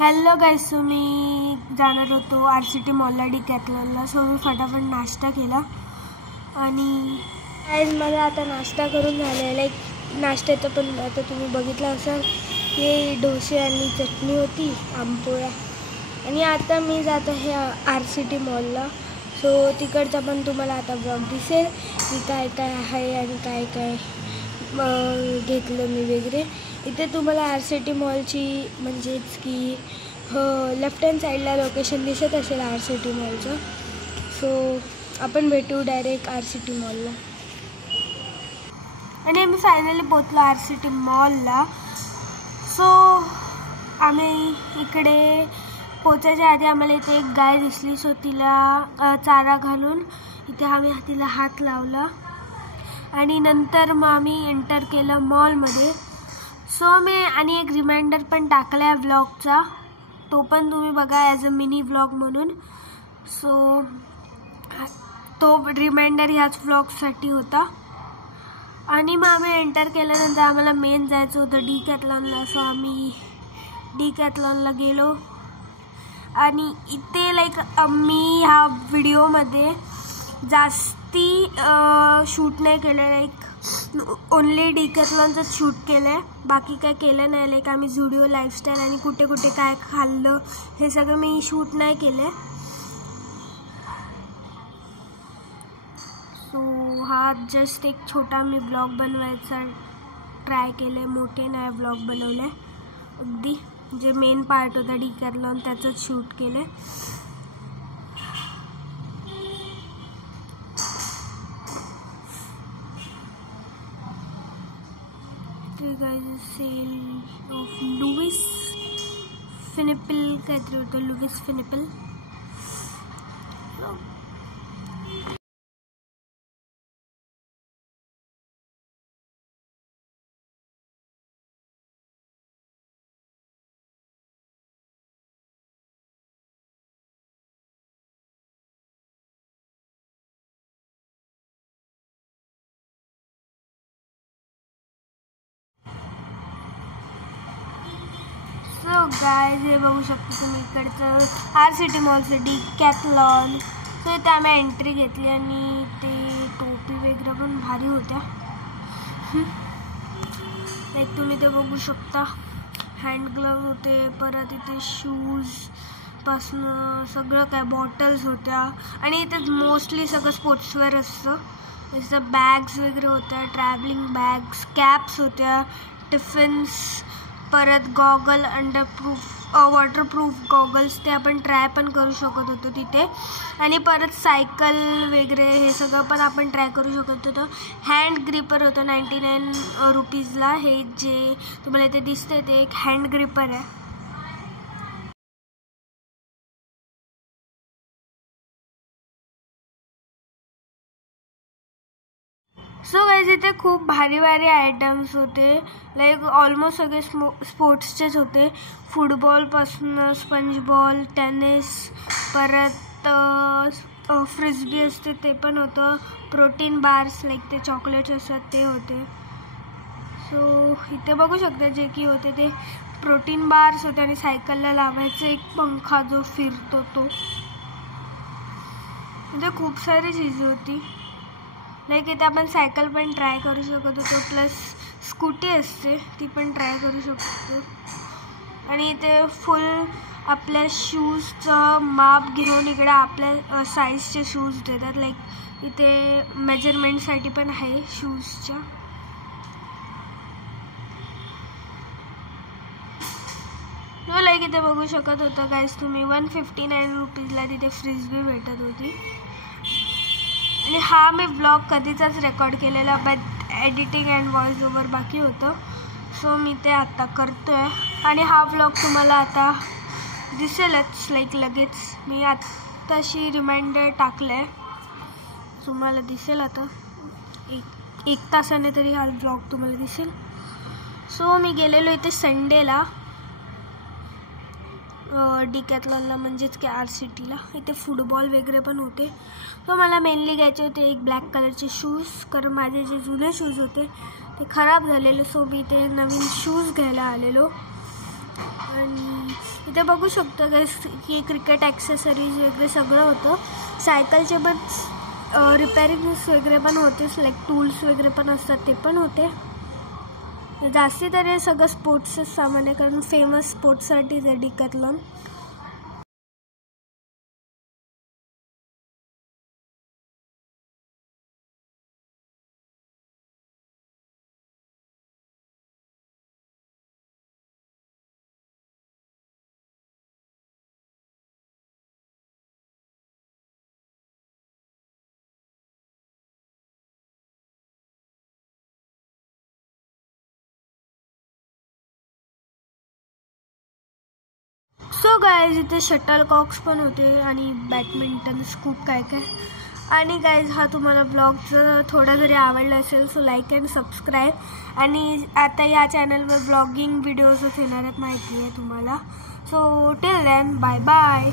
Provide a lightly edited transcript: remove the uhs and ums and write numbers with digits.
Hello गाईस, so मी जाणार होतो RCT मॉलला डिकॅथलॉनला. So मी फटाफट नाश्ता केला आणि गाईस मला आता नाश्ता करून झाला. लाईक नाश्त्याचं पण आता तुम्ही बघितलं असाल, हे डोसे आणि चटणी होती, आंबोळ्या. आणि आता मी जात आहे RCT मॉलला. सो तिकडचा पण तुम्हाला आता ब्लॉग दिसेल की काय काय आहे आणि काय काय घेतलं मी वगैरे. इथे तुम्हाला RCT मॉलची म्हणजेच की लेफ्ट हँड साईडला लोकेशन दिसत असेल RCT मॉलचं. सो आपण भेटू डायरेक्ट RCT मॉलला. आणि आम्ही फायनली पोचलो RCT मॉलला. सो आम्ही इकडे पोचायच्या आधी आम्हाला इथे एक गाय दिसली. सो तिला चारा घालून इथे आम्ही तिला हात लावला आणि नंतर मग आम्ही एंटर केलं मॉलमध्ये. सो मी आणि एक रिमाइंडर पण टाकला आहे व्लॉगचा, तो पण तुम्ही बघा ॲज अ मिनी व्लॉग म्हणून. सो तो रिमाइंडर ह्याच व्लॉगसाठी होता. आणि मग आम्ही एंटर केल्यानंतर आम्हाला मेन जायचं होतं डिकॅथलॉनला. सो आम्ही डिकॅथलॉनला गेलो आणि इथे लाईक मी ह्या व्हिडिओमध्ये जास्ती शूट नाही केलं. लाईक ओनली डिकॅथलॉनचं शूट केलं आहे, बाकी काय केलं नाही. लाईक आम्ही झुडिओ लाईफस्टाईल आणि कुठे कुठे काय खाल्लं हे सगळं मी शूट नाही केलं आहे. सो हा जस्ट एक छोटा मी ब्लॉग बनवायचा ट्राय केलं आहे, मोठे नाही ब्लॉग बनवले. अगदी जे मेन पार्ट होता डिकॅथलॉन त्याचंच शूट केलं आहे. सेल ऑफ लुईस फिनिपल काहीतरी होतं, लुईस फिनिपल. सो गाईज हे बघू शकता तुम्ही इकडचं RCT मॉलचं डिकॅथलॉन. सो इथे आम्ही एंट्री घेतली आणि ते टोपी वगैरे पण भारी होत्या. लाईक तुम्ही ते बघू शकता, हँड ग्लव्ज होते, परत इथे शूजपासनं सगळं काय बॉटल्स होत्या. आणि इथे मोस्टली सगळं स्पोर्ट्सवेअर असतं. जसं बॅग्स वगैरे होत्या, ट्रॅव्हलिंग बॅग्स, कॅप्स होत्या, टिफिन्स, परत गॉगल, अंडरप्रूफ वॉटरप्रूफ गॉगल्स ते आपण ट्राय पण करू शकत होतो तिथे. आणि परत सायकल वगैरे हे सगळं पण आपण ट्राय करू शकत होतो. हँड ग्रिपर होतं 99 रुपीजला. हे जे तुम्हाला इथे दिसते ते एक हँड ग्रिपर आहे. सो गाईज इथे खूप भारी भारी आयटम्स होते. लाईक ऑलमोस्ट सगळे स्पोर्ट्सचेच होते. फुटबॉलपासून स्पंजबॉल, टेनिस, परत फ्रिस्बी असते ते पण होतं. प्रोटीन बार्स लाईक ते चॉकलेट्स असतात ते होते. सो इथे बघू शकता जे की होते ते प्रोटीन बार्स होते. आणि सायकलला लावायचं एक पंखा जो फिरतो तो. म्हणजे खूप सारी चीज होती. लाईक इथे आपण सायकल पण ट्राय करू शकत होतो, प्लस स्कूटी असते ती पण ट्राय करू शकतो. आणि इथे फुल आपल्या शूजचं माप घेऊन इकडे आपल्या साईजचे शूज देतात. लाईक इथे मेजरमेंटसाठी पण आहे शूजच्या. लाईक इथे बघू शकत होतं गाईज तुम्ही 159 रुपीजला तिथे फ्रिस्बी भेटत होती. आणि हा मी ब्लॉग कधीचाच रेकॉर्ड केलेला, but editing and voice over बाकी होतं. सो मी ते आत्ता करतो आहे. आणि हा ब्लॉग तुम्हाला आता दिसेलच लाईक लगेच. मी आत्ताशी रिमाइंडर टाकलं आहे, तुम्हाला दिसेल आता एक तासाने तरी हा ब्लॉग तुम्हाला दिसेल. सो मी गेलेलो इथे संडेला डिकॅथलॉनला, म्हणजेच की RCTला. इथे फुटबॉल वगैरे पण होते. सो मला मेनली घ्यायचे होते एक ब्लॅक कलरचे शूज, कारण माझे जे जुने शूज होते ते खराब झालेले. सो मी ते नवीन शूज घ्यायला आलेलो. आणि इथे बघू शकतो गाईस की क्रिकेट ॲक्सेसरीज वगैरे सगळं होतं. सायकलचे पण रिपेअरिंग्स वगैरे पण होतेच, लाईक टूल्स वगैरे पण असतात ते पण होते. जास्ती तर हे सगळं स्पोर्ट्सच सामान आहे, कारण फेमस स्पोर्ट्ससाठीच आहे डिकॅथलॉन. सो गाईज इथे शटल कॉक्स पण होते आणि बॅडमिंटन, खूप काय काय. आणि गाईज हा तुम्हाला ब्लॉग जर थोडा जरी आवडला असेल सो लाईक अँड सबस्क्राईब. आणि आता या चॅनलवर ब्लॉगिंग व्हिडिओजच येणार आहेत, माहिती आहे तुम्हाला. So till then bye bye.